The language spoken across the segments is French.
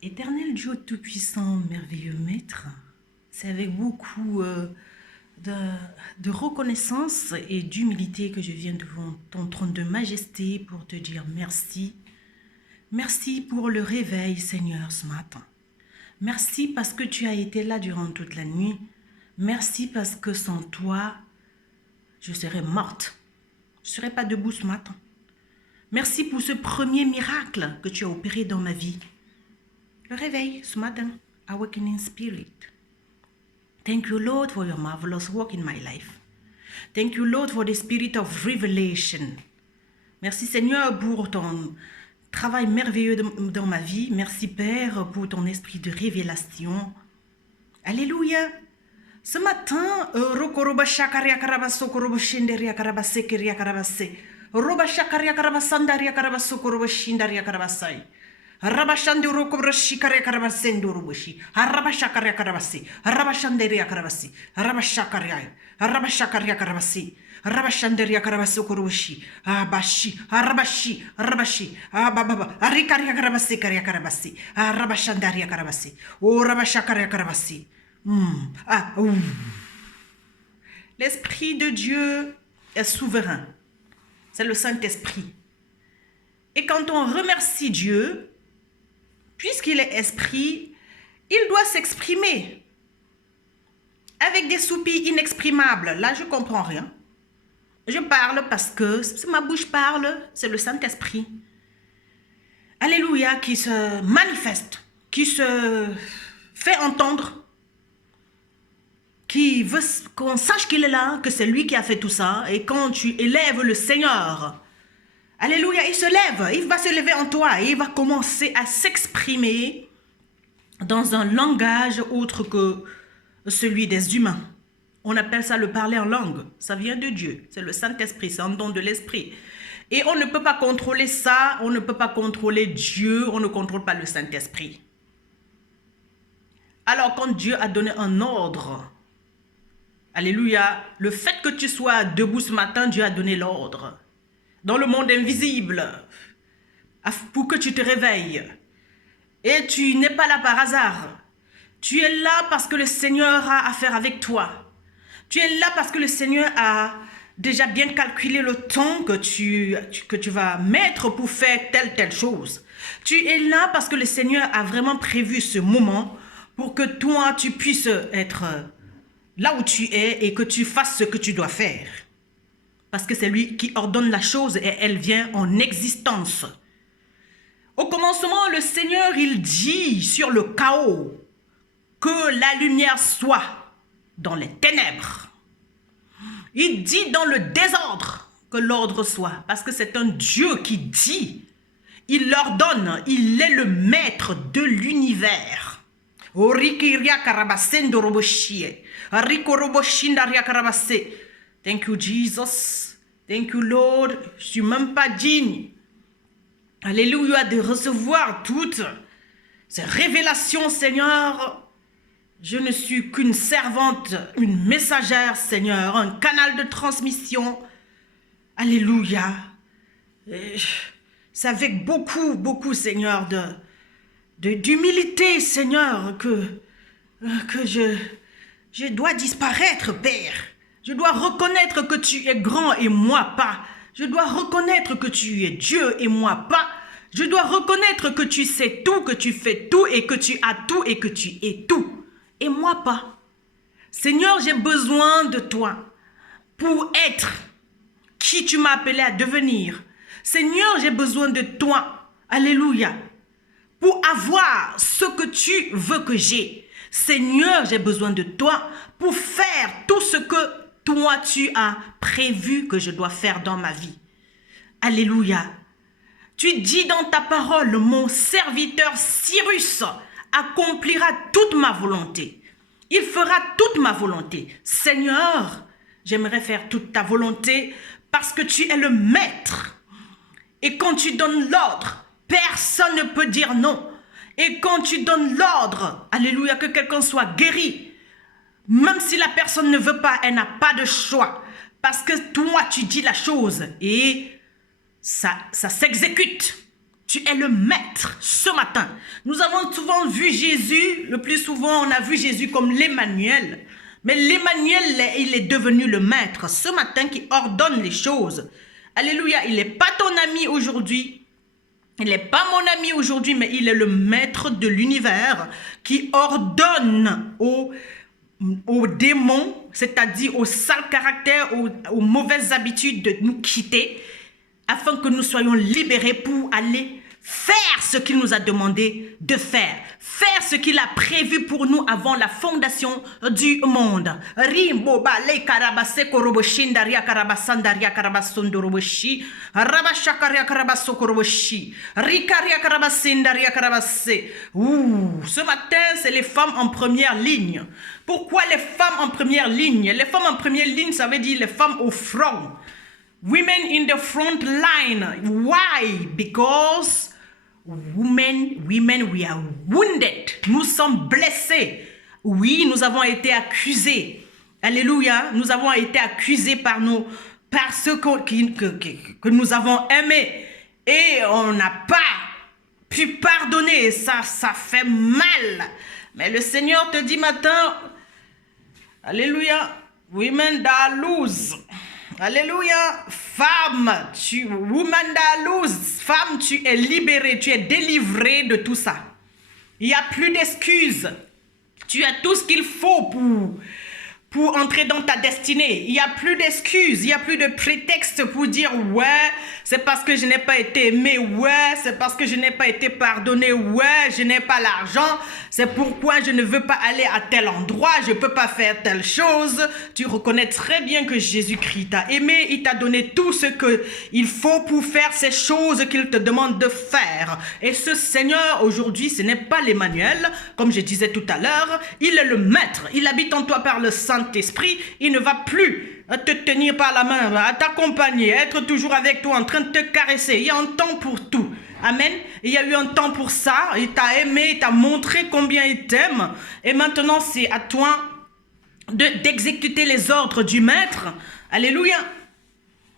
Éternel Dieu Tout-Puissant, merveilleux Maître, c'est avec beaucoup de reconnaissance et d'humilité que je viens devant ton trône de majesté pour te dire merci. Merci pour le réveil, Seigneur, ce matin. Merci parce que tu as été là durant toute la nuit. Merci parce que sans toi, je serais morte. Je ne serais pas debout ce matin. Merci pour ce premier miracle que tu as opéré dans ma vie. Le réveil ce matin, awakening spirit. Thank you, Lord, for your marvelous work in my life. Thank you, Lord, for the spirit of revelation. Merci, Seigneur, pour ton travail merveilleux dans ma vie. Merci, Père, pour ton esprit de révélation. Alléluia. Ce matin, Rokoroba Shakaria Karabaso Korobo Shinderia Karabase Keria Karabase. Roba Shakaria Karabasandaria Karabaso Korobo Shindaria Karabasai. Rabashanduro Kobroshi Karia Karabasendorobushi. Rabashakaria Karabasi. Rabashanderia Karabasi. Rabashakaria. Rabashakaria Karabasi. Rabashanderia Karabaso Koroshi. Abashi. Arabashi. Rabashi. Ababa. Arikaria Karabasi Karia Karabasi. Rabashandaria Karabasi. O Rabashakaria Karabasi. L'Esprit de Dieu est souverain. C'est le Saint-Esprit. Et quand on remercie Dieu, puisqu'il est esprit, il doit s'exprimer avec des soupirs inexprimables. Là, je ne comprends rien. Je parle parce que si ma bouche parle, c'est le Saint-Esprit. Alléluia, qui se manifeste, qui se fait entendre, qui veut qu'on sache qu'il est là, que c'est lui qui a fait tout ça. Et quand tu élèves le Seigneur, alléluia, il se lève, il va se lever en toi et il va commencer à s'exprimer dans un langage autre que celui des humains. On appelle ça le parler en langue. Ça vient de Dieu, c'est le Saint-Esprit, c'est un don de l'Esprit. Et on ne peut pas contrôler ça, on ne peut pas contrôler Dieu, on ne contrôle pas le Saint-Esprit. Alors quand Dieu a donné un ordre, alléluia, le fait que tu sois debout ce matin, Dieu a donné l'ordre. Dans le monde invisible, pour que tu te réveilles. Et tu n'es pas là par hasard. Tu es là parce que le Seigneur a affaire avec toi. Tu es là parce que le Seigneur a déjà bien calculé le temps que tu vas mettre pour faire telle chose. Tu es là parce que le Seigneur a vraiment prévu ce moment pour que toi, tu puisses être là où tu es et que tu fasses ce que tu dois faire. Parce que c'est lui qui ordonne la chose et elle vient en existence. Au commencement, le Seigneur, il dit sur le chaos que la lumière soit dans les ténèbres. Il dit dans le désordre que l'ordre soit. Parce que c'est un Dieu qui dit, il ordonne, il est le maître de l'univers. Thank you, Jesus. Thank you, Lord. Je ne suis même pas digne. Alléluia, de recevoir toutes ces révélations, Seigneur. Je ne suis qu'une servante, une messagère, Seigneur, un canal de transmission. Alléluia. C'est avec beaucoup, Seigneur, d'humilité, Seigneur, que je dois disparaître, Père. Je dois reconnaître que tu es grand et moi pas. Je dois reconnaître que tu es Dieu et moi pas. Je dois reconnaître que tu sais tout, que tu fais tout et que tu as tout et que tu es tout. Et moi pas. Seigneur, j'ai besoin de toi pour être qui tu m'as appelé à devenir. Seigneur, j'ai besoin de toi. Alléluia. Pour avoir ce que tu veux que j'ai. Seigneur, j'ai besoin de toi pour faire tout ce que toi, tu as prévu que je dois faire dans ma vie. Alléluia. Tu dis dans ta parole, mon serviteur Cyrus accomplira toute ma volonté. Il fera toute ma volonté. Seigneur, j'aimerais faire toute ta volonté parce que tu es le maître. Et quand tu donnes l'ordre, personne ne peut dire non. Et quand tu donnes l'ordre, alléluia, que quelqu'un soit guéri, même si la personne ne veut pas, elle n'a pas de choix. Parce que toi, tu dis la chose et ça s'exécute. Tu es le maître ce matin. Nous avons souvent vu Jésus, le plus souvent on a vu Jésus comme l'Emmanuel. Mais l'Emmanuel, il est devenu le maître ce matin qui ordonne les choses. Alléluia, il n'est pas ton ami aujourd'hui. Il n'est pas mon ami aujourd'hui, mais il est le maître de l'univers qui ordonne aux démons, c'est-à-dire aux sales caractères, aux mauvaises habitudes de nous quitter, afin que nous soyons libérés pour aller faire ce qu'il nous a demandé de faire. Faire ce qu'il a prévu pour nous avant la fondation du monde. Rimbo bale karabase koroboshindaria karabasandaria karabasondoroboshi. Rabashakaria karabasokoroboshi. Rikaria karabasendaria karabase. Ce matin, c'est les femmes en première ligne. Pourquoi les femmes en première ligne? Les femmes en première ligne, ça veut dire les femmes au front. Women in the front line. Why? Because women, we are wounded. Nous sommes blessés. Oui, nous avons été accusés. Alléluia. Nous avons été accusés par ceux que nous avons aimés. Et on n'a pas pu pardonner. Ça fait mal. Mais le Seigneur te dit matin, alléluia, women that lose. Alléluia, femme, femme, tu es libérée, tu es délivrée de tout ça. Il n'y a plus d'excuses. Tu as tout ce qu'il faut pour entrer dans ta destinée. Il n'y a plus d'excuses, il n'y a plus de prétexte pour dire « ouais, c'est parce que je n'ai pas été aimé, ouais, c'est parce que je n'ai pas été pardonné, ouais, je n'ai pas l'argent, c'est pourquoi je ne veux pas aller à tel endroit, je ne peux pas faire telle chose. » Tu reconnais très bien que Jésus-Christ t'a aimé, il t'a donné tout ce qu'il faut pour faire ces choses qu'il te demande de faire. Et ce Seigneur, aujourd'hui, ce n'est pas l'Emmanuel, comme je disais tout à l'heure, il est le maître, il habite en toi par le Saint-Esprit, il ne va plus te tenir par la main, à t'accompagner, être toujours avec toi, en train de te caresser. Il y a un temps pour tout. Amen. Il y a eu un temps pour ça. Il t'a aimé, il t'a montré combien il t'aime. Et maintenant, c'est à toi d'exécuter les ordres du Maître. Alléluia.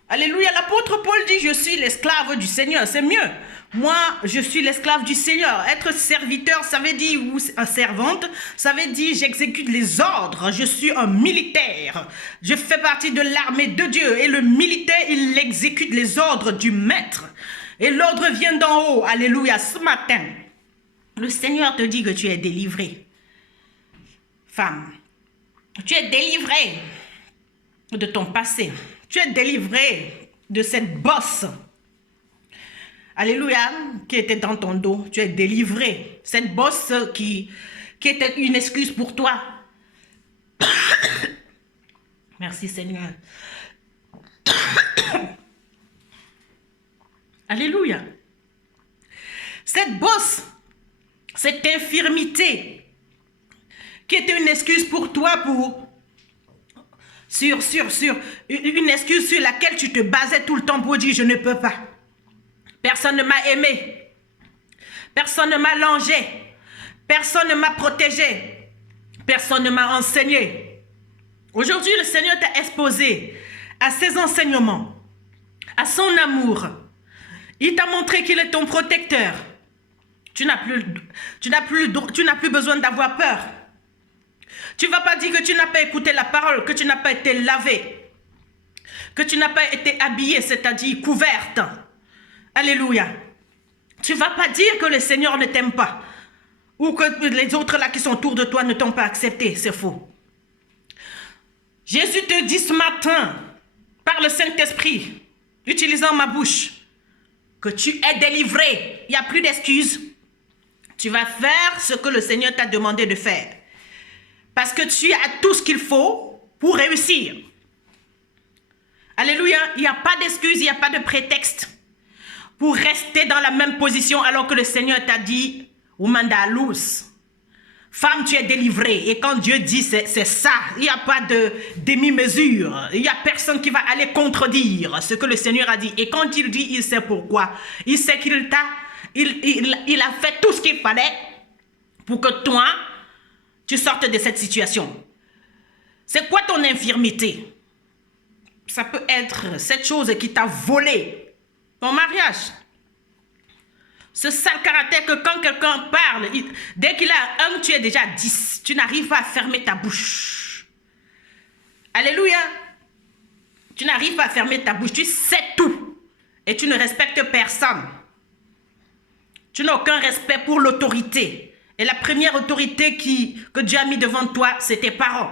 Alléluia. L'apôtre Paul dit, je suis l'esclave du Seigneur. C'est mieux. Moi, je suis l'esclave du Seigneur. Être serviteur, ça veut dire, ou servante, ça veut dire j'exécute les ordres. Je suis un militaire. Je fais partie de l'armée de Dieu. Et le militaire, il exécute les ordres du Maître. Et l'ordre vient d'en haut. Alléluia. Ce matin, le Seigneur te dit que tu es délivré. Femme, tu es délivré de ton passé. Tu es délivré de cette bosse. Alléluia, qui était dans ton dos. Tu es délivré. Cette bosse qui était une excuse pour toi. Merci Seigneur. Alléluia. Cette bosse, cette infirmité qui était une excuse pour toi, une excuse sur laquelle tu te basais tout le temps pour dire je ne peux pas. Personne ne m'a aimé. Personne ne m'a longé. Personne ne m'a protégé. Personne ne m'a enseigné. Aujourd'hui, le Seigneur t'a exposé à ses enseignements, à son amour. Il t'a montré qu'il est ton protecteur. Tu n'as plus besoin d'avoir peur. Tu ne vas pas dire que tu n'as pas écouté la parole, que tu n'as pas été lavé, que tu n'as pas été habillé, c'est-à-dire couverte. Alléluia. Tu ne vas pas dire que le Seigneur ne t'aime pas ou que les autres là qui sont autour de toi ne t'ont pas accepté. C'est faux. Jésus te dit ce matin, par le Saint-Esprit, utilisant ma bouche, que tu es délivré. Il n'y a plus d'excuses. Tu vas faire ce que le Seigneur t'a demandé de faire. Parce que tu as tout ce qu'il faut pour réussir. Alléluia. Il n'y a pas d'excuses, il n'y a pas de prétexte pour rester dans la même position alors que le Seigneur t'a dit, Oumandalous, femme, tu es délivrée. Et quand Dieu dit c'est ça, il n'y a pas de demi-mesure. Il n'y a personne qui va aller contredire ce que le Seigneur a dit. Et quand il dit, il sait pourquoi. Il sait qu'il il a fait tout ce qu'il fallait pour que toi, tu sortes de cette situation. C'est quoi ton infirmité? Ça peut être cette chose qui t'a volé ton mariage, Ce sale caractère que quand quelqu'un parle, dès qu'il a un, tu es déjà 10. Tu n'arrives pas à fermer ta bouche. Alléluia. Tu n'arrives pas à fermer ta bouche. Tu sais tout. Et tu ne respectes personne. Tu n'as aucun respect pour l'autorité. Et la première autorité que Dieu a mis devant toi, c'est tes parents.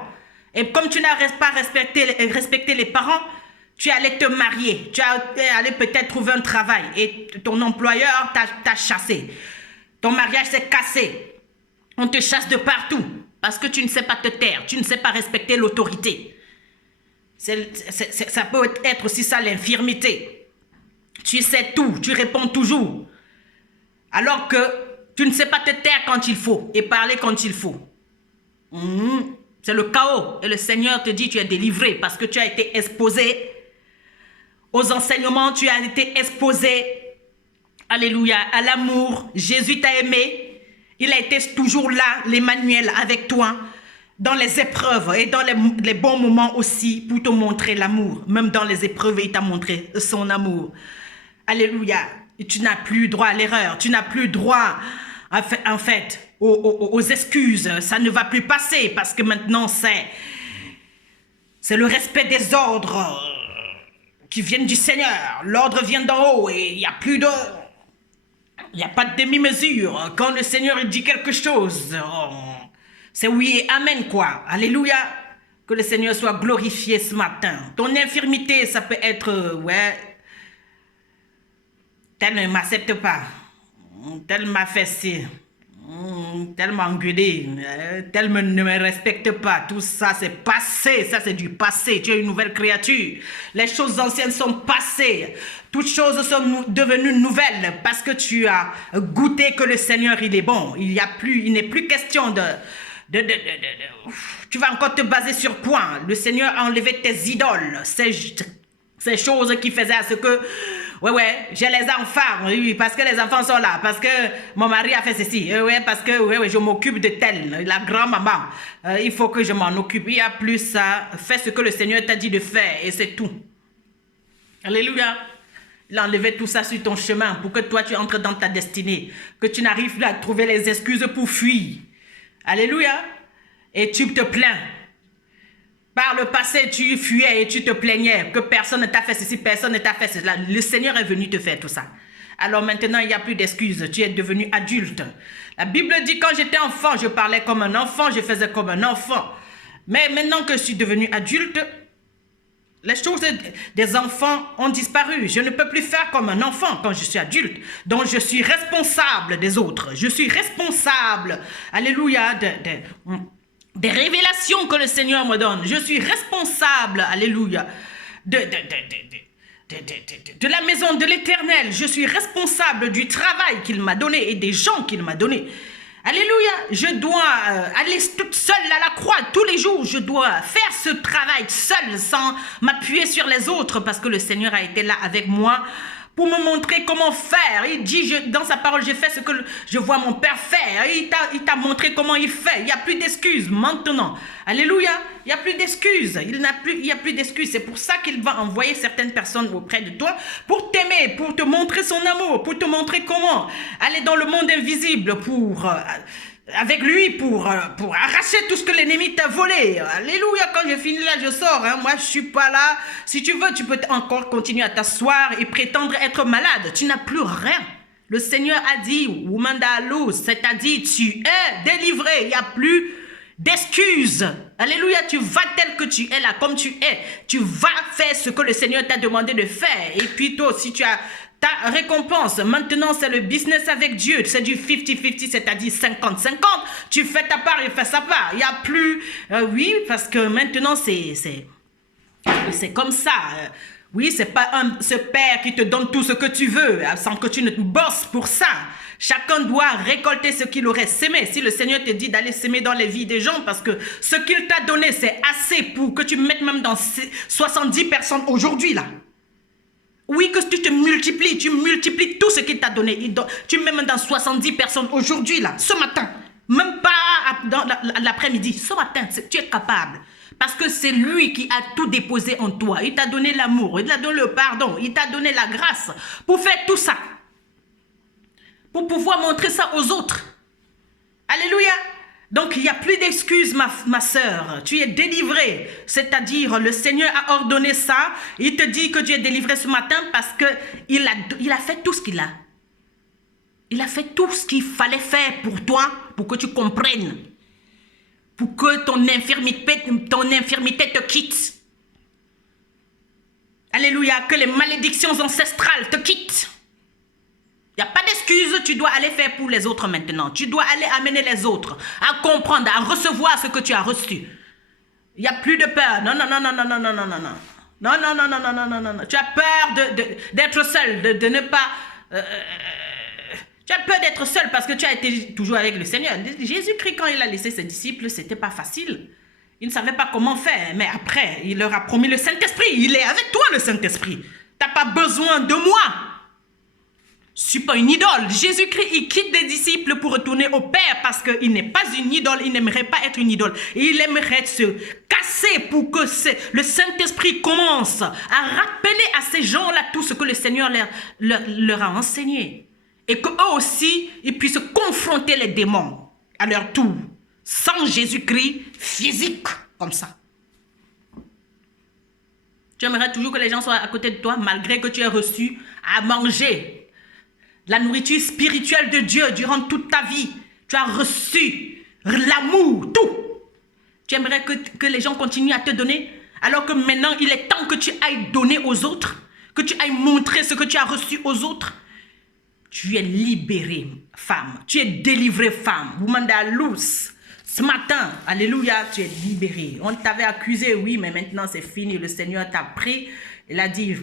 Et comme tu n'as pas respecté les parents, tu es allé te marier. Tu es allé peut-être trouver un travail. Et ton employeur t'a chassé. Ton mariage s'est cassé. On te chasse de partout. Parce que tu ne sais pas te taire. Tu ne sais pas respecter l'autorité. Ça peut être aussi ça l'infirmité. Tu sais tout. Tu réponds toujours. Alors que tu ne sais pas te taire quand il faut et parler quand il faut. C'est le chaos. Et le Seigneur te dit tu es délivré parce que tu as été exposé aux enseignements, tu as été exposé, alléluia, à l'amour. Jésus t'a aimé. Il a été toujours là, l'Emmanuel, avec toi, dans les épreuves et dans les bons moments aussi pour te montrer l'amour. Même dans les épreuves, il t'a montré son amour. Alléluia. Et tu n'as plus droit à l'erreur. Tu n'as plus droit, en fait, aux excuses. Ça ne va plus passer parce que maintenant, c'est le respect des ordres qui viennent du Seigneur. L'ordre vient d'en haut et il n'y a plus de... Il n'y a pas de demi-mesure. Quand le Seigneur dit quelque chose, c'est oui et amen quoi. Alléluia. Que le Seigneur soit glorifié ce matin. Ton infirmité, ça peut être, tel ne m'accepte pas, tel m'a fait ci, tel m'a engueulé, tel ne me respecte pas. Tout ça c'est passé, ça c'est du passé. Tu es une nouvelle créature. Les choses anciennes sont passées. Toutes choses sont devenues nouvelles parce que tu as goûté que le Seigneur il est bon. Il n'est plus question de tu vas encore te baser sur quoi? Le Seigneur a enlevé tes idoles, ces choses qui faisaient à ce que j'ai les enfants, oui, parce que les enfants sont là, parce que mon mari a fait ceci, parce que je m'occupe de telle, la grand-maman, il faut que je m'en occupe. Il y a plus ça, fais ce que le Seigneur t'a dit de faire et c'est tout. Alléluia. Il a enlevé tout ça sur ton chemin pour que toi tu entres dans ta destinée, que tu n'arrives plus à trouver les excuses pour fuir. Alléluia. Et tu te plains. Par le passé, tu fuyais et tu te plaignais que personne ne t'a fait ceci, personne ne t'a fait cela. Le Seigneur est venu te faire tout ça. Alors maintenant, il n'y a plus d'excuses. Tu es devenu adulte. La Bible dit quand j'étais enfant, je parlais comme un enfant, je faisais comme un enfant. Mais maintenant que je suis devenu adulte, les choses des enfants ont disparu. Je ne peux plus faire comme un enfant quand je suis adulte. Donc je suis responsable des autres. Je suis responsable, alléluia, des révélations que le Seigneur me donne. Je suis responsable, alléluia, de la maison de l'Éternel. Je suis responsable du travail qu'il m'a donné et des gens qu'il m'a donné. Alléluia, je dois aller toute seule à la croix tous les jours. Je dois faire ce travail seule sans m'appuyer sur les autres parce que le Seigneur a été là avec moi pour me montrer comment faire. Il dit dans sa parole, j'ai fait ce que je vois mon Père faire. Il t'a montré comment il fait. Il n'y a plus d'excuses maintenant. Alléluia, il n'y a plus d'excuses. Il n'y a plus d'excuses. C'est pour ça qu'il va envoyer certaines personnes auprès de toi pour t'aimer, pour te montrer son amour, pour te montrer comment aller dans le monde invisible avec lui pour arracher tout ce que l'ennemi t'a volé. Alléluia, quand je finis là, je sors. Moi, je ne suis pas là. Si tu veux, tu peux encore continuer à t'asseoir et prétendre être malade. Tu n'as plus rien. Le Seigneur a dit, Wumandalo, c'est-à-dire, tu es délivré. Il n'y a plus d'excuses. Alléluia, tu vas tel que tu es là, comme tu es. Tu vas faire ce que le Seigneur t'a demandé de faire. Et puis toi, si tu as ta récompense, maintenant c'est le business avec Dieu, c'est du 50-50, c'est-à-dire 50-50, tu fais ta part, il fait sa part, il n'y a plus, oui, parce que maintenant c'est comme ça, oui, c'est pas ce père qui te donne tout ce que tu veux, sans que tu ne bosses pour ça. Chacun doit récolter ce qu'il aurait sémé. Si le Seigneur te dit d'aller s'aimer dans les vies des gens, parce que ce qu'il t'a donné, c'est assez pour que tu mettes même dans 70 personnes aujourd'hui là. Oui, que tu multiplies tout ce qu'il t'a donné. Tu mets même dans 70 personnes aujourd'hui, là, ce matin. Même pas dans l'après-midi. Ce matin, tu es capable. Parce que c'est lui qui a tout déposé en toi. Il t'a donné l'amour, il t'a donné le pardon, il t'a donné la grâce pour faire tout ça. pour pouvoir montrer ça aux autres. Alléluia. Donc, il n'y a plus d'excuses, ma sœur. Tu es délivrée. C'est-à-dire, le Seigneur a ordonné ça. Il te dit que tu es délivré ce matin parce qu'il a fait tout ce qu'il a. Il a fait tout ce qu'il fallait faire pour toi, pour que tu comprennes. Pour que ton infirmité te quitte. Alléluia. Que les malédictions ancestrales te quittent. Il n'y a pas d'excuse, tu dois aller faire pour les autres maintenant. Tu dois aller amener les autres à comprendre, à recevoir ce que tu as reçu. Il n'y a plus de peur. Non, non, non, non, non, non, non, non, non, non. Non, non, non, non, non, non, non, non, non. Tu as peur d'être seul, de ne pas... tu as peur d'être seul parce que tu as été toujours avec le Seigneur. Jésus-Christ, quand il a laissé ses disciples, ce n'était pas facile. Il ne savait pas comment faire. Mais après, il leur a promis le Saint-Esprit. Il est avec toi, le Saint-Esprit. Tu n'as pas besoin de moi. Je ne suis pas une idole. Jésus-Christ, il quitte les disciples pour retourner au Père parce qu'il n'est pas une idole. Il n'aimerait pas être une idole. Il aimerait se casser pour que le Saint-Esprit commence à rappeler à ces gens-là tout ce que le Seigneur leur a enseigné. Et qu'eux aussi, ils puissent confronter les démons à leur tour. Sans Jésus-Christ physique, comme ça. Tu aimerais toujours que les gens soient à côté de toi malgré que tu aies reçu à manger la nourriture spirituelle de Dieu durant toute ta vie. Tu as reçu l'amour, tout. Tu aimerais que les gens continuent à te donner, alors que maintenant, il est temps que tu ailles donner aux autres, que tu ailles montrer ce que tu as reçu aux autres. Tu es libérée, femme. Tu es délivrée, femme. Woman à loose. Ce matin, alléluia, tu es libérée. On t'avait accusé, oui, mais maintenant c'est fini. Le Seigneur t'a pris. Il a dit...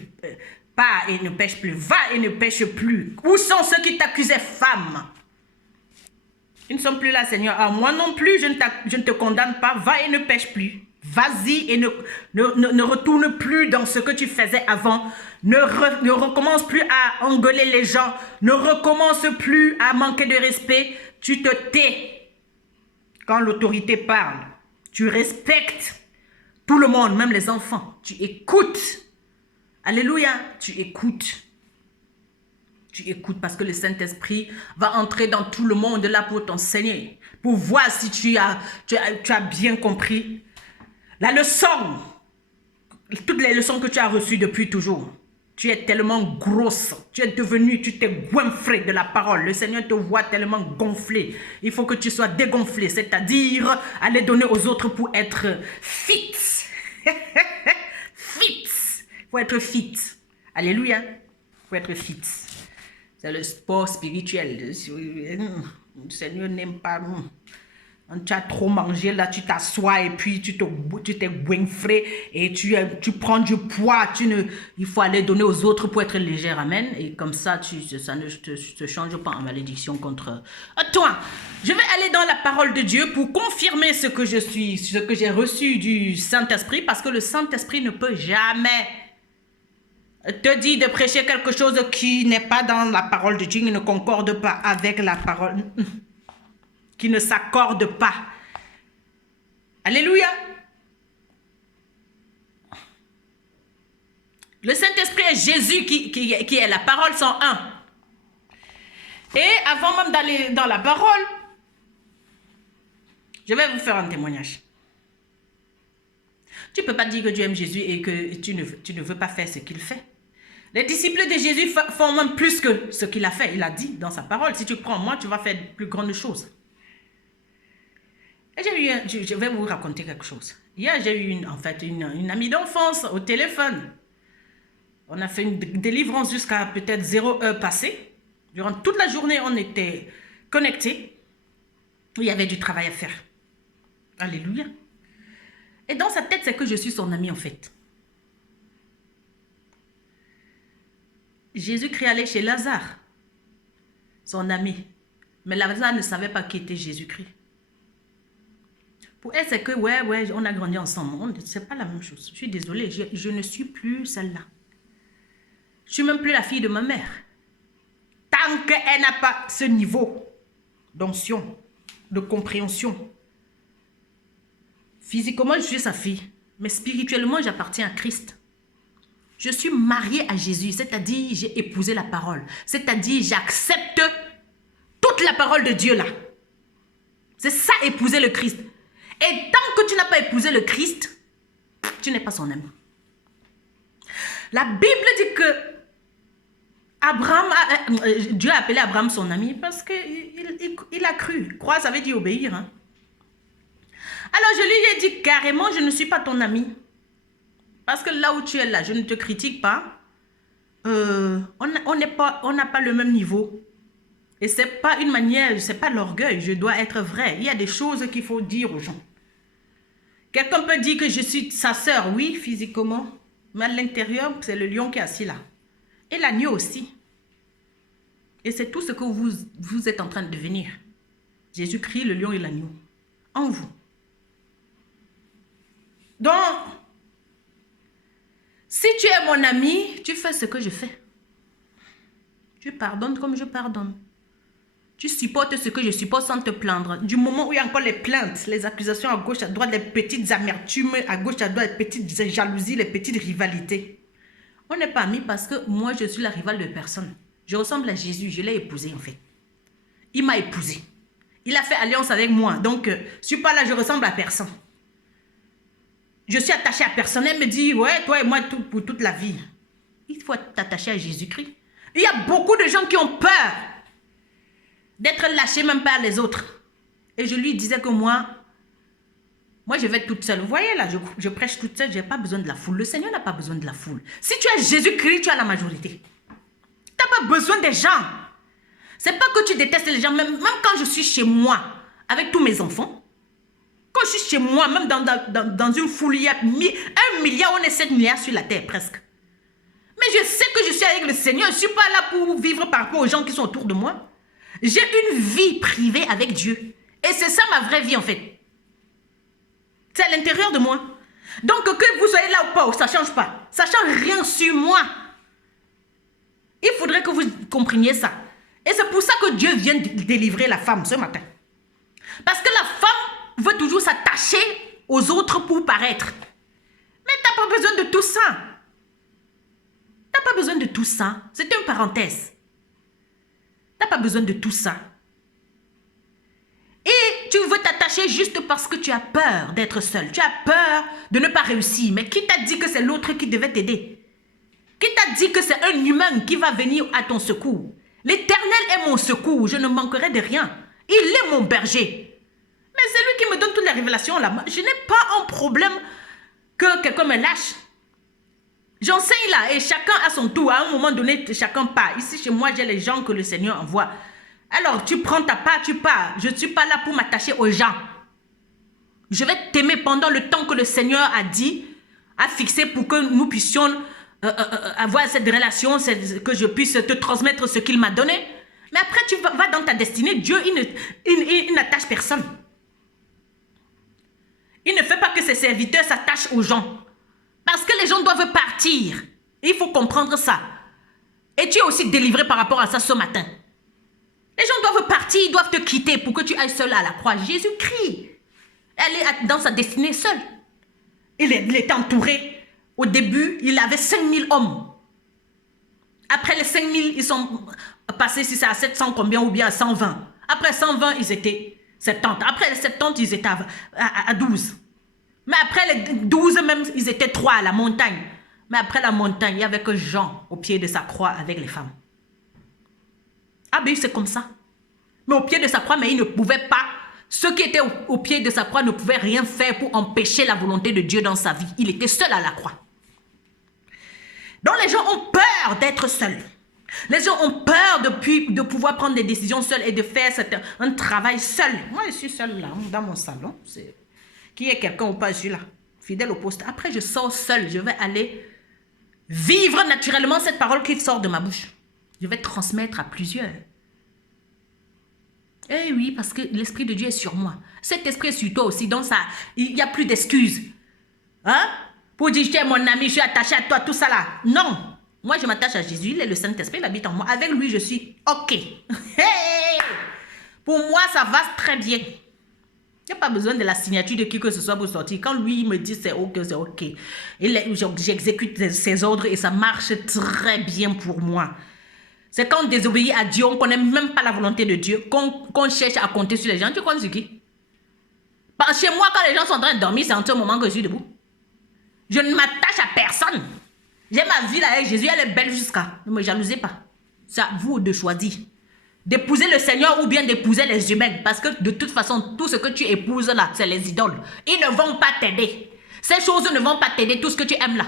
Pas et ne pêche plus. Va et ne pêche plus. Où sont ceux qui t'accusaient, femme? Ils ne sont plus là, Seigneur. Ah, moi non plus, je ne te condamne pas. Va et ne pêche plus. Vas-y et ne retourne plus dans ce que tu faisais avant. Ne recommence plus à engueuler les gens. Ne recommence plus à manquer de respect. Tu te tais quand l'autorité parle. Tu respectes tout le monde, même les enfants. Tu écoutes. Alléluia, tu écoutes. Tu écoutes parce que le Saint-Esprit va entrer dans tout le monde là pour t'enseigner. Pour voir si tu as bien compris la leçon. Toutes les leçons que tu as reçues depuis toujours. Tu es tellement grosse. Tu t'es goinfré de la parole. Le Seigneur te voit tellement gonflé. Il faut que tu sois dégonflé. C'est-à-dire aller donner aux autres pour être fit. Fit. Faut être fit. Alléluia. Faut être fit. C'est le sport spirituel. Le Seigneur n'aime pas. Tu as trop mangé, là, tu t'assois et puis tu t'es goinfré et tu prends du poids. Il faut aller donner aux autres pour être légère. Amen. Et comme ça, ça ne te change pas en malédiction contre toi. Je vais aller dans la parole de Dieu pour confirmer ce que je suis, ce que j'ai reçu du Saint-Esprit, parce que le Saint-Esprit ne peut jamais te dire de prêcher quelque chose qui n'est pas dans la parole de Dieu, qui ne concorde pas avec la parole, qui ne s'accorde pas. Alléluia. Le Saint-Esprit est Jésus qui est la parole 101. Et avant même d'aller dans la parole, je vais vous faire un témoignage. Tu ne peux pas dire que tu aimes Jésus et que tu ne veux pas faire ce qu'il fait. Les disciples de Jésus font même plus que ce qu'il a fait. Il a dit dans sa parole, si tu crois en moi, tu vas faire de plus grandes choses. Et je vais vous raconter quelque chose. Hier, j'ai eu une amie d'enfance au téléphone. On a fait une délivrance jusqu'à peut-être 0 heure passée. Durant toute la journée, on était connectés. Il y avait du travail à faire. Alléluia. Et dans sa tête, c'est que je suis son amie en fait. Jésus-Christ allait chez Lazare, son ami. Mais Lazare ne savait pas qui était Jésus-Christ. Pour elle, c'est que, ouais, on a grandi ensemble. C'est pas la même chose. Je suis désolée, je ne suis plus celle-là. Je suis même plus la fille de ma mère. Tant qu'elle n'a pas ce niveau d'onction, de compréhension. Physiquement, je suis sa fille. Mais spirituellement, j'appartiens à Christ. Je suis mariée à Jésus, c'est-à-dire j'ai épousé la parole. C'est-à-dire j'accepte Écoute la parole de Dieu là. C'est ça, épouser le Christ. Et tant que tu n'as pas épousé le Christ, tu n'es pas son ami. La Bible dit que Dieu a appelé Abraham son ami parce qu'il a cru. Croire, ça veut dire obéir. Hein? Alors je lui ai dit carrément, je ne suis pas ton ami. Parce que là où tu es là, je ne te critique pas. On n'a pas le même niveau. Et ce n'est pas une manière, ce n'est pas l'orgueil. Je dois être vrai. Il y a des choses qu'il faut dire aux gens. Quelqu'un peut dire que je suis sa sœur, oui, physiquement. Mais à l'intérieur, c'est le lion qui est assis là. Et l'agneau aussi. Et c'est tout ce que vous êtes en train de devenir. Jésus-Christ, le lion et l'agneau. En vous. Donc, si tu es mon ami, tu fais ce que je fais. Tu pardonnes comme je pardonne. Tu supportes ce que je supporte sans te plaindre. Du moment où il y a encore les plaintes, les accusations à gauche, à droite, les petites amertumes à gauche, à droite, les petites jalousies, les petites rivalités. On n'est pas amis parce que moi, je suis la rivale de personne. Je ressemble à Jésus, je l'ai épousé en fait. Il m'a épousé. Il a fait alliance avec moi. Donc, je ne suis pas là, je ressemble à personne. Je suis attachée à personne. Elle me dit, ouais, toi et moi, pour toute la vie. Il faut t'attacher à Jésus-Christ. Il y a beaucoup de gens qui ont peur d'être lâchés même par les autres. Et je lui disais que moi, je vais être toute seule. Vous voyez là, je prêche toute seule, je n'ai pas besoin de la foule. Le Seigneur n'a pas besoin de la foule. Si tu as Jésus-Christ, tu as la majorité. Tu n'as pas besoin des gens. Ce n'est pas que tu détestes les gens, même quand je suis chez moi, avec tous mes enfants. Quand je suis chez moi, même dans une foule, il y a 1 milliard, on est 7 milliards sur la terre presque. Mais je sais que je suis avec le Seigneur. Je ne suis pas là pour vivre par rapport aux gens qui sont autour de moi. J'ai une vie privée avec Dieu. Et c'est ça ma vraie vie en fait. C'est à l'intérieur de moi. Donc que vous soyez là ou pas, ça ne change pas. Ça ne change rien sur moi. Il faudrait que vous compreniez ça. Et c'est pour ça que Dieu vient délivrer la femme ce matin. Parce que la femme veut toujours s'attacher aux autres pour paraître. Mais tu n'as pas besoin de tout ça. Tu n'as pas besoin de tout ça. C'est une parenthèse. Tu n'as pas besoin de tout ça. Et tu veux t'attacher juste parce que tu as peur d'être seul. Tu as peur de ne pas réussir. Mais qui t'a dit que c'est l'autre qui devait t'aider? Qui t'a dit que c'est un humain qui va venir à ton secours? L'Éternel est mon secours. Je ne manquerai de rien. Il est mon berger. Mais c'est lui qui me donne toutes les révélations là. Je n'ai pas un problème que quelqu'un me lâche. J'enseigne là et chacun à son tour. À un moment donné, chacun part. Ici, chez moi, j'ai les gens que le Seigneur envoie. Alors, tu prends ta part, tu pars. Je ne suis pas là pour m'attacher aux gens. Je vais t'aimer pendant le temps que le Seigneur a dit, a fixé pour que nous puissions avoir cette relation, que je puisse te transmettre ce qu'il m'a donné. Mais après, tu vas dans ta destinée. Dieu, il n'attache personne. Il ne fait pas que ses serviteurs s'attachent aux gens. Parce que les gens doivent partir. Il faut comprendre ça. Et tu es aussi délivré par rapport à ça ce matin. Les gens doivent partir, ils doivent te quitter pour que tu ailles seul à la croix. Jésus-Christ, elle est dans sa destinée seule. Il était entouré. Au début, il avait 5000 hommes. Après les 5000, ils sont passés si c'est à 700 combien ou bien à 120. Après 120, ils étaient 70. Après les 70, ils étaient à 12. Mais après les 12 même, ils étaient 3 à la montagne. Mais après la montagne, il n'y avait que Jean au pied de sa croix avec les femmes. Ah ben c'est comme ça. Mais au pied de sa croix, mais il ne pouvait pas. Ceux qui étaient au pied de sa croix ne pouvaient rien faire pour empêcher la volonté de Dieu dans sa vie. Il était seul à la croix. Donc les gens ont peur d'être seuls. Les gens ont peur de pouvoir prendre des décisions seuls et de faire un travail seul. Moi, je suis seule là, dans mon salon. Qui est quelqu'un ou pas, je suis là, fidèle au poste. Après, je sors seule. Je vais aller vivre naturellement cette parole qui sort de ma bouche. Je vais transmettre à plusieurs. Eh oui, parce que l'Esprit de Dieu est sur moi. Cet Esprit est sur toi aussi. Donc, il n'y a plus d'excuses. Hein? Pour dire, tu es mon ami, je suis attaché à toi, tout ça là. Non. Moi, je m'attache à Jésus. Il est le Saint-Esprit, il habite en moi. Avec lui, je suis OK. Hey! Pour moi, ça va très bien. Il n'y a pas besoin de la signature de qui que ce soit pour sortir. Quand lui, il me dit c'est OK, c'est OK. J'exécute ses ordres et ça marche très bien pour moi. C'est quand on désobéit à Dieu, on ne connaît même pas la volonté de Dieu, qu'on cherche à compter sur les gens. Tu comptes sur qui? Parce que chez moi, quand les gens sont en train de dormir, c'est en ce moment que je suis debout. Je ne m'attache à personne. J'ai ma vie là avec Jésus, elle est belle jusqu'à. Ne me jalousez pas. C'est à vous de choisir. D'épouser le Seigneur ou bien d'épouser les humains. Parce que de toute façon, tout ce que tu épouses là, c'est les idoles. Ils ne vont pas t'aider. Ces choses ne vont pas t'aider, tout ce que tu aimes là.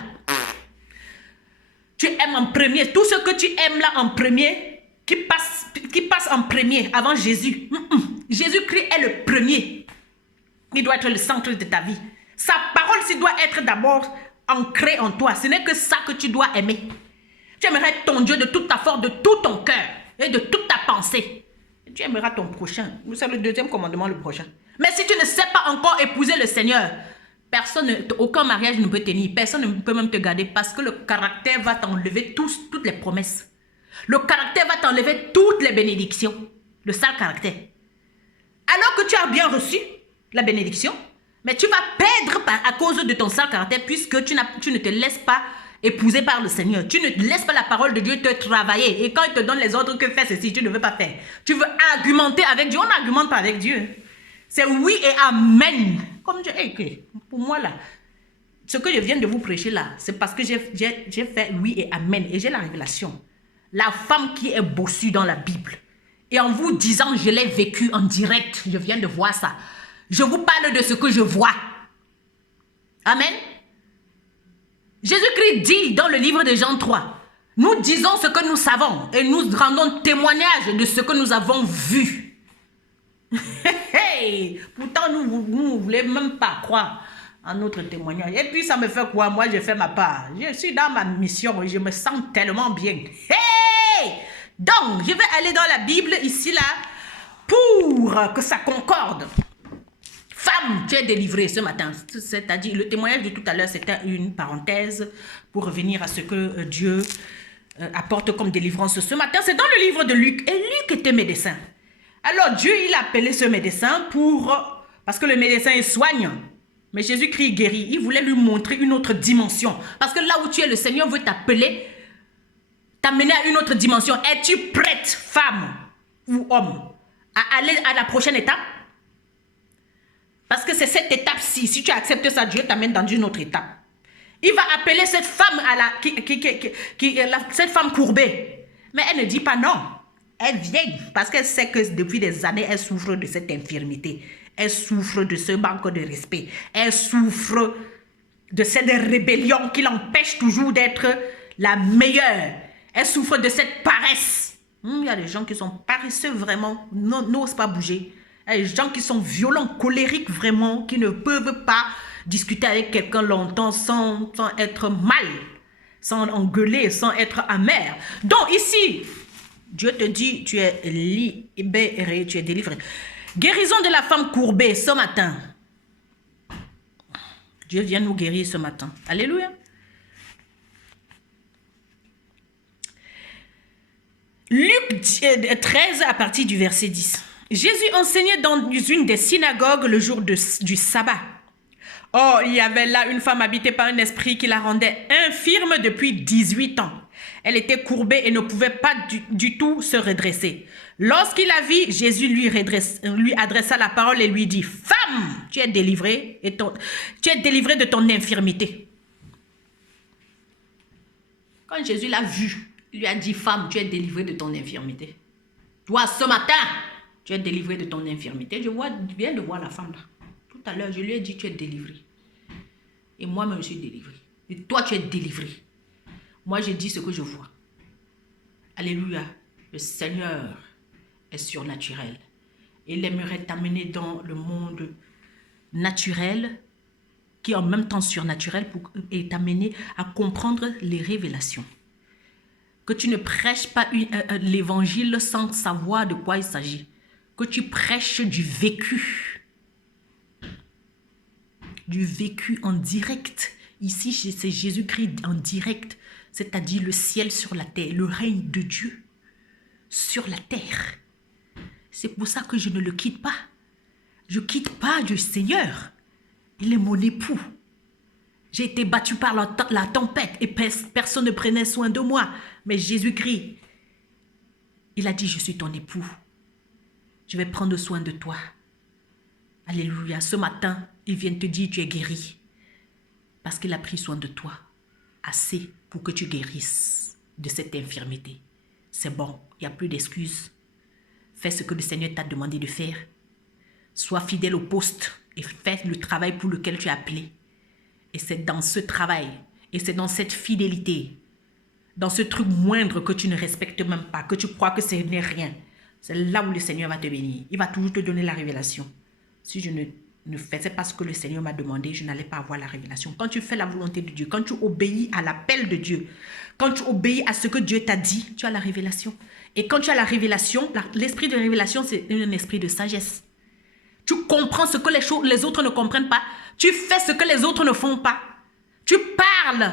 Tu aimes en premier. Tout ce que tu aimes là en premier, qui passe en premier avant Jésus. Jésus-Christ est le premier. Il doit être le centre de ta vie. Sa parole, s'il doit être d'abord ancrée en toi. Ce n'est que ça que tu dois aimer. Tu aimerais ton Dieu de toute ta force, de tout ton cœur et de toute ta pensée. Et tu aimeras ton prochain. C'est le deuxième commandement, le prochain. Mais si tu ne sais pas encore épouser le Seigneur, aucun mariage ne peut tenir. Personne ne peut même te garder parce que le caractère va t'enlever toutes les promesses. Le caractère va t'enlever toutes les bénédictions. Le sale caractère. Alors que tu as bien reçu la bénédiction, mais tu vas perdre à cause de ton sale caractère puisque tu ne te laisses pas épouser par le Seigneur. Tu ne laisses pas la parole de Dieu te travailler. Et quand il te donne les ordres que fais ceci, tu ne veux pas faire. Tu veux argumenter avec Dieu. On n'argumente pas avec Dieu. C'est oui et amen. Comme Dieu. Pour moi là, ce que je viens de vous prêcher là, c'est parce que j'ai fait oui et amen. Et j'ai la révélation. La femme qui est bossue dans la Bible. Et en vous disant, je l'ai vécu en direct. Je viens de voir ça. Je vous parle de ce que je vois. Amen. Jésus-Christ dit dans le livre de Jean 3, nous disons ce que nous savons et nous rendons témoignage de ce que nous avons vu. Pourtant, nous ne voulons même pas croire en notre témoignage. Et puis, ça me fait quoi? Moi, j'ai fait ma part. Je suis dans ma mission et je me sens tellement bien. Donc, je vais aller dans la Bible ici, là, pour que ça concorde. Femme, tu es délivrée ce matin. C'est-à-dire, le témoignage de tout à l'heure, c'était une parenthèse pour revenir à ce que Dieu apporte comme délivrance ce matin. C'est dans le livre de Luc. Et Luc était médecin. Alors, Dieu, il a appelé ce médecin parce que le médecin, il soigne. Mais Jésus-Christ guérit. Il voulait lui montrer une autre dimension. Parce que là où tu es, le Seigneur veut t'appeler, t'amener à une autre dimension. Es-tu prête, femme ou homme, à aller à la prochaine étape? Parce que c'est cette étape-ci. Si tu acceptes ça, Dieu t'amène dans une autre étape. Il va appeler cette femme, cette femme courbée. Mais elle ne dit pas non. Elle vient parce qu'elle sait que depuis des années, elle souffre de cette infirmité. Elle souffre de ce manque de respect. Elle souffre de cette rébellion qui l'empêche toujours d'être la meilleure. Elle souffre de cette paresse. Il y a des gens qui sont paresseux vraiment, n'osent pas bouger. Il y a des gens qui sont violents, colériques vraiment, qui ne peuvent pas discuter avec quelqu'un longtemps sans être mal, sans engueuler, sans être amer. Donc ici, Dieu te dit, tu es libéré, tu es délivré. Guérison de la femme courbée ce matin. Dieu vient nous guérir ce matin. Alléluia. Luc 13 à partir du verset 10. Jésus enseignait dans une des synagogues le jour du sabbat. Or, il y avait là une femme habitée par un esprit qui la rendait infirme depuis 18 ans. Elle était courbée et ne pouvait pas du tout se redresser. Lorsqu'il la vit, Jésus lui adressa la parole et lui dit, « Femme, tu es délivrée de ton infirmité. » Quand Jésus l'a vue, il lui a dit, « Femme, tu es délivrée de ton infirmité. » Toi, ce matin, tu es délivrée de ton infirmité. Je viens de voir la femme là. Tout à l'heure, je lui ai dit, tu es délivrée. Et moi-même, je suis délivrée. Et toi, tu es délivrée. Moi, je dis ce que je vois. Alléluia. Le Seigneur est surnaturel. Il aimerait t'amener dans le monde naturel, qui est en même temps surnaturel, et t'amener à comprendre les révélations. Que tu ne prêches pas l'évangile sans savoir de quoi il s'agit. Que tu prêches du vécu. Du vécu en direct. Ici, c'est Jésus-Christ en direct. C'est-à-dire le ciel sur la terre. Le règne de Dieu sur la terre. C'est pour ça que je ne le quitte pas. Je ne quitte pas du Seigneur. Il est mon époux. J'ai été battue par la tempête et personne ne prenait soin de moi. Mais Jésus-Christ Il a dit, je suis ton époux. Je vais prendre soin de toi. Alléluia. Ce matin, il vient te dire, tu es guéri. Parce qu'il a pris soin de toi. Assez pour que tu guérisses de cette infirmité. C'est bon, il n'y a plus d'excuses. Fais ce que le Seigneur t'a demandé de faire. Sois fidèle au poste et fais le travail pour lequel tu es appelé. Et c'est dans ce travail, et c'est dans cette fidélité, dans ce truc moindre que tu ne respectes même pas, que tu crois que ce n'est rien. C'est là où le Seigneur va te bénir. Il va toujours te donner la révélation. Si je ne faisais pas ce que le Seigneur m'a demandé, je n'allais pas avoir la révélation. Quand tu fais la volonté de Dieu, quand tu obéis à l'appel de Dieu, quand tu obéis à ce que Dieu t'a dit, tu as la révélation. Et quand tu as la révélation, l'esprit de révélation, c'est un esprit de sagesse. Tu comprends ce que les autres ne comprennent pas. Tu fais ce que les autres ne font pas. Tu parles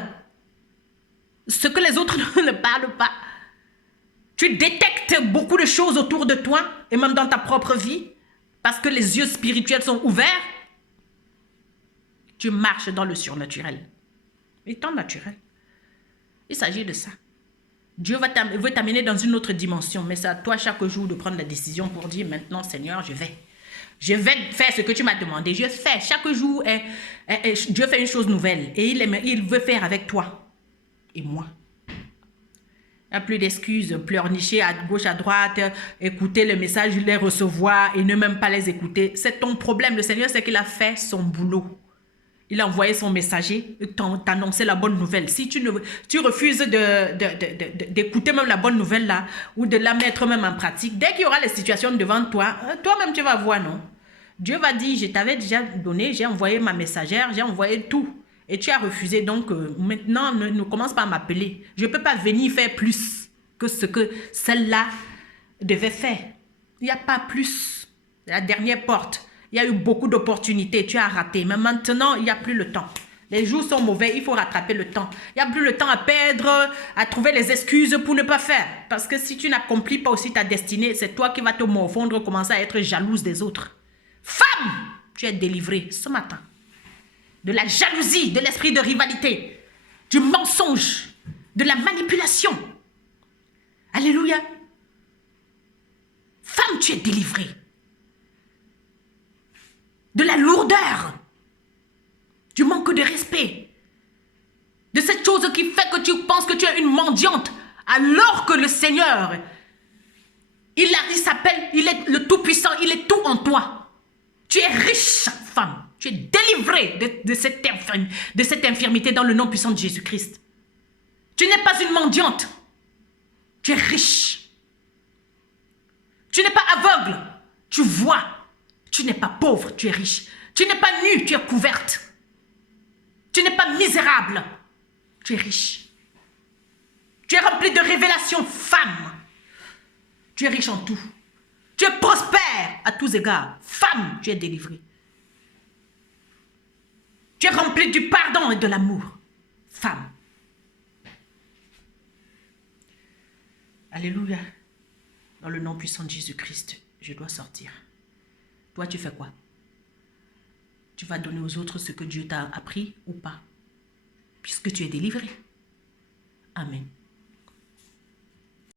ce que les autres ne parlent pas. Tu détectes beaucoup de choses autour de toi et même dans ta propre vie parce que les yeux spirituels sont ouverts. Tu marches dans le surnaturel. Étant naturel. Il s'agit de ça. Dieu veut t'amener dans une autre dimension, mais c'est à toi chaque jour de prendre la décision pour dire maintenant, Seigneur, je vais. Je vais faire ce que tu m'as demandé. Je fais. Chaque jour, Dieu fait une chose nouvelle et il veut faire avec toi et moi. Il n'y a plus d'excuses, pleurnicher à gauche, à droite, écouter les messages, les recevoir et ne même pas les écouter. C'est ton problème. Le Seigneur, c'est qu'il a fait son boulot. Il a envoyé son messager t'annoncer la bonne nouvelle. Si tu refuses d'écouter même la bonne nouvelle là, ou de la mettre même en pratique, dès qu'il y aura les situations devant toi, toi-même tu vas voir, non? Dieu va dire, je t'avais déjà donné, j'ai envoyé ma messagère, j'ai envoyé tout. Et tu as refusé, donc maintenant ne commence pas à m'appeler. Je ne peux pas venir faire plus que ce que celle-là devait faire. Il n'y a pas plus. La dernière porte. Il y a eu beaucoup d'opportunités, tu as raté. Mais maintenant, il n'y a plus le temps. Les jours sont mauvais, il faut rattraper le temps. Il n'y a plus le temps à perdre, à trouver les excuses pour ne pas faire. Parce que si tu n'accomplis pas aussi ta destinée, c'est toi qui vas te morfondre, commencer à être jalouse des autres. Femme, tu es délivrée ce matin. De la jalousie, de l'esprit de rivalité, du mensonge, de la manipulation. Alléluia. Femme, tu es délivrée. De la lourdeur, du manque de respect, de cette chose qui fait que tu penses que tu es une mendiante, alors que le Seigneur, il s'appelle, il est le Tout-Puissant, il est tout en toi. Tu es riche, femme. Tu es délivrée de cette infirmité dans le nom puissant de Jésus-Christ. Tu n'es pas une mendiante. Tu es riche. Tu n'es pas aveugle. Tu vois. Tu n'es pas pauvre, tu es riche. Tu n'es pas nue, tu es couverte. Tu n'es pas misérable. Tu es riche. Tu es rempli de révélations, femme. Tu es riche en tout. Tu es prospère à tous égards. Femme, tu es délivrée. Tu es rempli du pardon et de l'amour. Femme. Alléluia. Dans le nom puissant de Jésus-Christ, je dois sortir. Toi, tu fais quoi? Tu vas donner aux autres ce que Dieu t'a appris ou pas? Puisque tu es délivré. Amen.